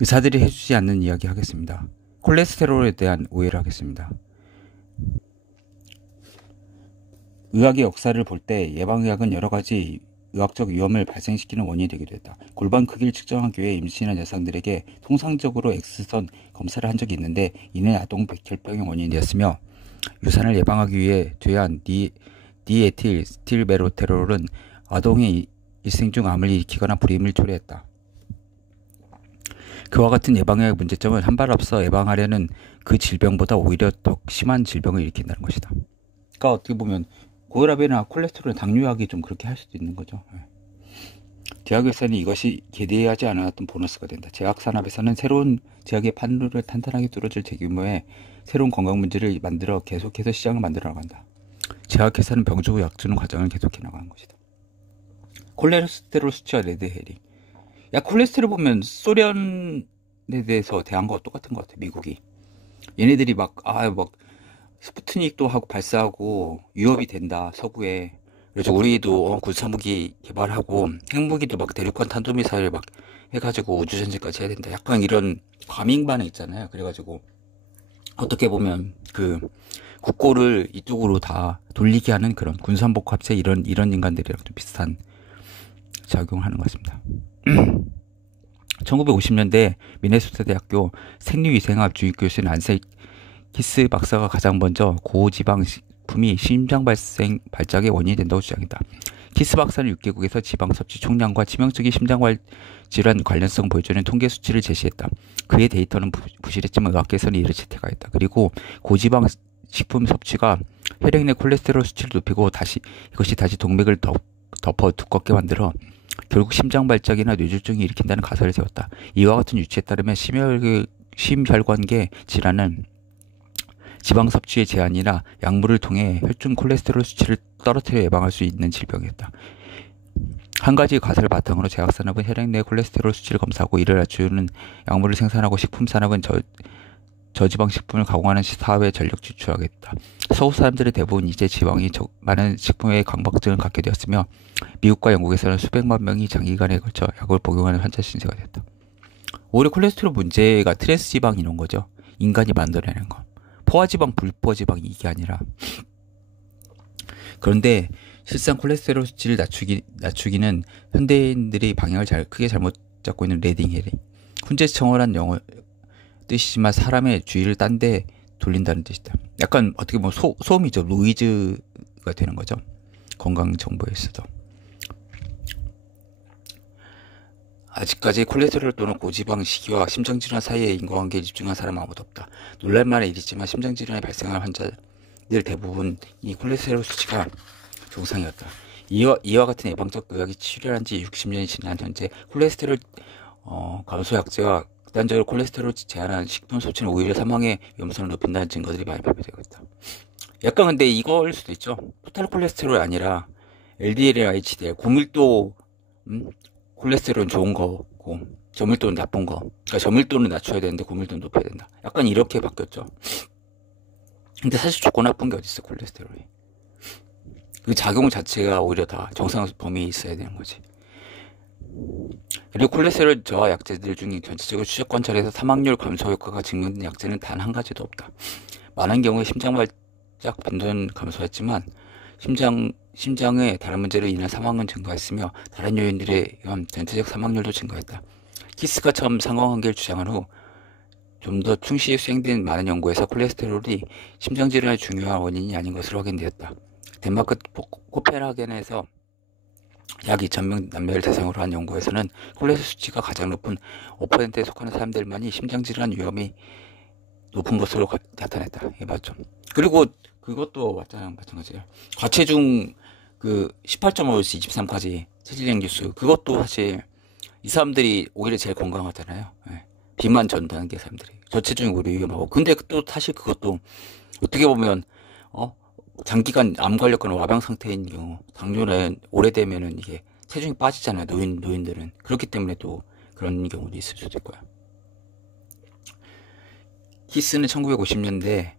의사들이 해주지 않는 이야기 하겠습니다. 콜레스테롤에 대한 오해를 하겠습니다. 의학의 역사를 볼 때 예방의학은 여러 가지 의학적 위험을 발생시키는 원인이 되기도 했다. 골반 크기를 측정하기 위해 임신한 여성들에게 통상적으로 X선 검사를 한 적이 있는데 이는 아동 백혈병의 원인이 되었으며 유산을 예방하기 위해 투여한 디에틸 스틸베로테롤은 아동의 일생 중 암을 일으키거나 불임을 초래했다. 그와 같은 예방의학 문제점은 한 발 앞서 예방하려는 그 질병보다 오히려 더 심한 질병을 일으킨다는 것이다. 그러니까 어떻게 보면 고혈압이나 콜레스테롤, 당뇨약이 좀 그렇게 할 수도 있는 거죠. 제약회사는 이것이 기대하지 않았던 보너스가 된다. 제약산업에서는 새로운 제약의 판로를 탄탄하게 뚫어줄 대규모의 새로운 건강 문제를 만들어 계속해서 시장을 만들어 나간다. 제약회사는 병 주고 약 주는 과정을 계속해 나가는 것이다. 콜레스테롤 수치와 레드 헤링. 야, 콜레스테롤 보면 소련에 대해서 대한 거 똑같은 것 같아. 미국이. 얘네들이 막 스푸트닉도 하고 발사하고 위협이 된다, 서구에. 그래서 우리도 군사무기 개발하고 핵무기도 막 대륙간 탄도미사일 막 해가지고 우주전쟁까지 해야 된다. 약간 이런 과민 반응 있잖아요. 그래가지고 어떻게 보면 그 국고를 이쪽으로 다 돌리게 하는 그런 군산복합체 이런 인간들이랑 좀 비슷한 작용을 하는 것 같습니다. 1950년대 미네소타 대학교 생리위생학 주입 교수인 안셀 키스 박사가 가장 먼저 고지방 식품이 심장 발작의 원인이 된다고 주장했다. 키스 박사는 6개국에서 지방 섭취 총량과 치명적인 심장 질환 관련성 보여주는 통계 수치를 제시했다. 그의 데이터는 부실했지만 의학계에서는 이를 채택하였다. 그리고 고지방 식품 섭취가 혈액 내 콜레스테롤 수치를 높이고 이것이 다시 동맥을 덮어 두껍게 만들어 결국 심장 발작이나 뇌졸중이 일으킨다는 가설을 세웠다. 이와 같은 유치에 따르면 심혈관계 질환은 지방 섭취의 제한이나 약물을 통해 혈중 콜레스테롤 수치를 떨어뜨려 예방할 수 있는 질병이었다. 한 가지 가설을 바탕으로 제약산업은 혈액 내 콜레스테롤 수치를 검사하고 이를 낮추는 약물을 생산하고 식품산업은 저지방 식품을 가공하는 사업에 전력 지출하겠다. 서구 사람들의 대부분 이제 지방이 많은 식품에 강박증을 갖게 되었으며 미국과 영국에서는 수백만 명이 장기간에 걸쳐 약을 복용하는 환자 신세가 되었다. 오히려 콜레스테롤 문제가 트랜스지방 이런 거죠. 인간이 만들어내는 거. 포화지방, 불포화지방이 이게 아니라. 그런데 실상 콜레스테롤 수치를 낮추기는 현대인들이 방향을 크게 잘못 잡고 있는 레딩 헤링. 훈제청어란 영어 뜻이지만 사람의 주의를 딴 데 돌린다는 뜻이다. 약간 어떻게 보면 소음이죠. 노이즈가 되는 거죠. 건강 정보에서도. 아직까지 콜레스테롤 또는 고지방 시기와 심장질환 사이의 인과관계에 집중한 사람은 아무도 없다. 놀랄만한 일이지만 심장질환이 발생한 환자들 대부분이 콜레스테롤 수치가 정상이었다. 이와 같은 예방적 의학이 치료한 지 60년이 지난 현재 콜레스테롤 감소 약제와 극단적으로 콜레스테롤 제한한 식품 섭취는 오히려 사망의 위험성을 높인다는 증거들이 많이 발표되고 있다. 약간 근데 이거일 수도 있죠. 토탈 콜레스테롤이 아니라 LDL이나 HDL, 고밀도 콜레스테롤은 좋은 거고 저밀도는 나쁜 거. 그러니까 저밀도는 낮춰야 되는데 고밀도는 높여야 된다. 약간 이렇게 바뀌었죠. 근데 사실 좋고 나쁜 게 어딨어, 콜레스테롤이. 그 작용 자체가 오히려 다 정상 범위에 있어야 되는 거지. 그리고 콜레스테롤 저하 약제들 중에 전체적으로 추적 관찰에서 사망률 감소 효과가 증명된 약제는 단 한 가지도 없다. 많은 경우에 심장 발작 빈도는 감소했지만 심장의 다른 문제로 인한 사망은 증가했으며 다른 요인들에 의한 전체적 사망률도 증가했다. 키스가 처음 상관관계를 주장한 후 좀 더 충실히 수행된 많은 연구에서 콜레스테롤이 심장질환의 중요한 원인이 아닌 것으로 확인되었다. 덴마크 코펜하겐에서 약 2,000명 남녀를 대상으로 한 연구에서는 콜레스테롤 수치가 가장 높은 5%에 속하는 사람들만이 심장질환 위험이 높은 것으로 나타냈다. 이게 맞죠. 그리고 그것도 마찬가지예요. 과체중 18.5에서 23까지 체질량 뉴스, 그것도 사실 이 사람들이 오히려 제일 건강하잖아요. 네. 비만 전도하는 게 사람들이 저체중이 오히려 위험하고. 근데 또 사실 그것도 어떻게 보면 장기간 암 걸렸거나 와병 상태인 경우, 당뇨는 오래되면은 이게 체중이 빠지잖아요. 노인들은. 그렇기 때문에 또 그런 경우도 있을 수도 있고요. 히스는 1950년대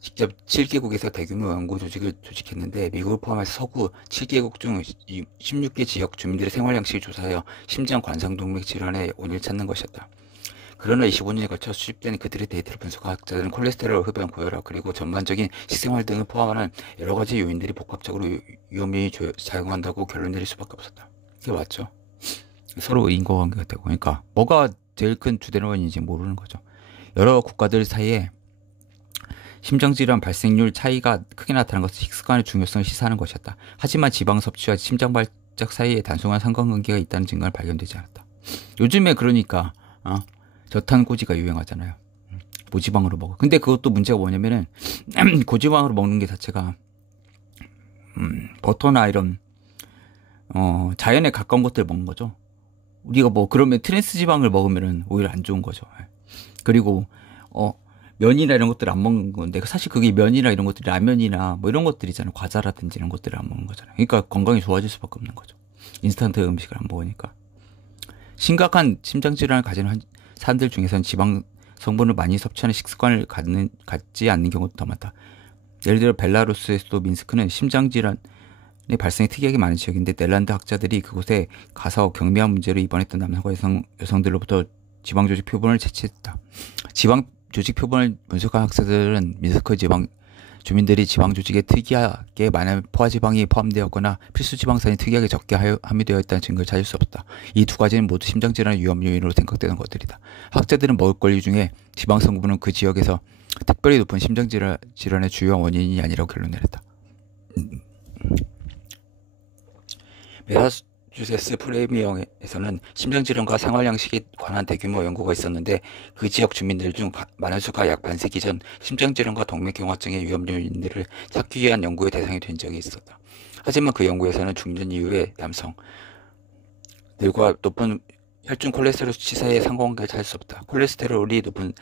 직접 7개국에서 대규모 연구 조직을 조직했는데 미국을 포함해서 서구 7개국 중 16개 지역 주민들의 생활 양식을 조사하여 심장 관상동맥 질환의 원인을 찾는 것이었다. 그러나 25년에 걸쳐 수집된 그들의 데이터를 분석한 학자들은 콜레스테롤 흡연, 고혈압, 그리고 전반적인 식생활 등을 포함하는 여러 가지 요인들이 복합적으로 위험이 작용한다고 결론 내릴 수밖에 없었다. 이게 맞죠? 서로 인과관계가 되고, 그러니까 뭐가 제일 큰 주된 원인인지 모르는 거죠. 여러 국가들 사이에 심장질환 발생률 차이가 크게 나타난 것은 식습관의 중요성을 시사하는 것이었다. 하지만 지방 섭취와 심장 발작 사이에 단순한 상관관계가 있다는 증거는 발견되지 않았다. 요즘에 그러니까 저탄고지가 유행하잖아요. 무지방으로 먹어. 근데 그것도 문제가 뭐냐면은 고지방으로 먹는 게 자체가 버터나 이런 자연에 가까운 것들을 먹는 거죠. 우리가 뭐 그러면 트랜스 지방을 먹으면은 오히려 안 좋은 거죠. 그리고 면이나 이런 것들을 안 먹는 건데 사실 그게 면이나 이런 것들이 라면이나 뭐 이런 것들이잖아요. 과자라든지 이런 것들을 안 먹는 거잖아요. 그러니까 건강이 좋아질 수밖에 없는 거죠. 인스턴트 음식을 안 먹으니까. 심각한 심장질환을 가진 사람들 중에서는 지방 성분을 많이 섭취하는 식습관을 갖지 않는 경우도 더 많다. 예를 들어 벨라루스의 수도 민스크는 심장질환의 발생이 특이하게 많은 지역인데 넬란드 학자들이 그곳에 가서 경미한 문제로 입원했던 남성과 여성들로부터 지방 조직 표본을 채취했다. 지방 조직 표본을 분석한 학자들은 민스크 지방 주민들이 지방 조직에 특이하게 많은 포화지방이 포함되었거나 필수지방산이 특이하게 적게 함유되어 있다는 증거를 찾을 수 없다. 이 두 가지는 모두 심장질환의 위험 요인으로 생각되는 것들이다. 학자들은 먹을 권리 중에 지방 성분은 그 지역에서 특별히 높은 심장질환의 주요 원인이 아니라고 결론 내렸다. 메사추세츠 프레미엄에서는 심장질환과 생활양식에 관한 대규모 연구가 있었는데 그 지역 주민들 중 많은 수가 약 반세기 전 심장질환과 동맥경화증의 위험 요인들을 찾기 위한 연구의 대상이 된 적이 있었다. 하지만 그 연구에서는 중년 이후의 남성들과 높은 혈중 콜레스테롤 수치 사이의 상관관계를 찾을 수 없다. 콜레스테롤이 높은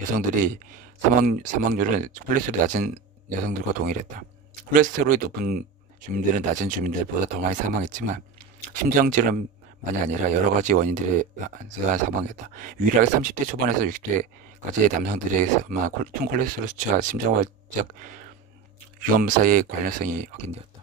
여성들이 사망률은 콜레스테롤이 낮은 여성들과 동일했다. 콜레스테롤이 높은 주민들은 낮은 주민들보다 더 많이 사망했지만 심장질환만이 아니라 여러 가지 원인들에 의한 사망했다. 유일하게 30대 초반에서 60대까지의 남성들에게서만 총 콜레스테롤 수치와 심장발작 위험 사이의 관련성이 확인되었다.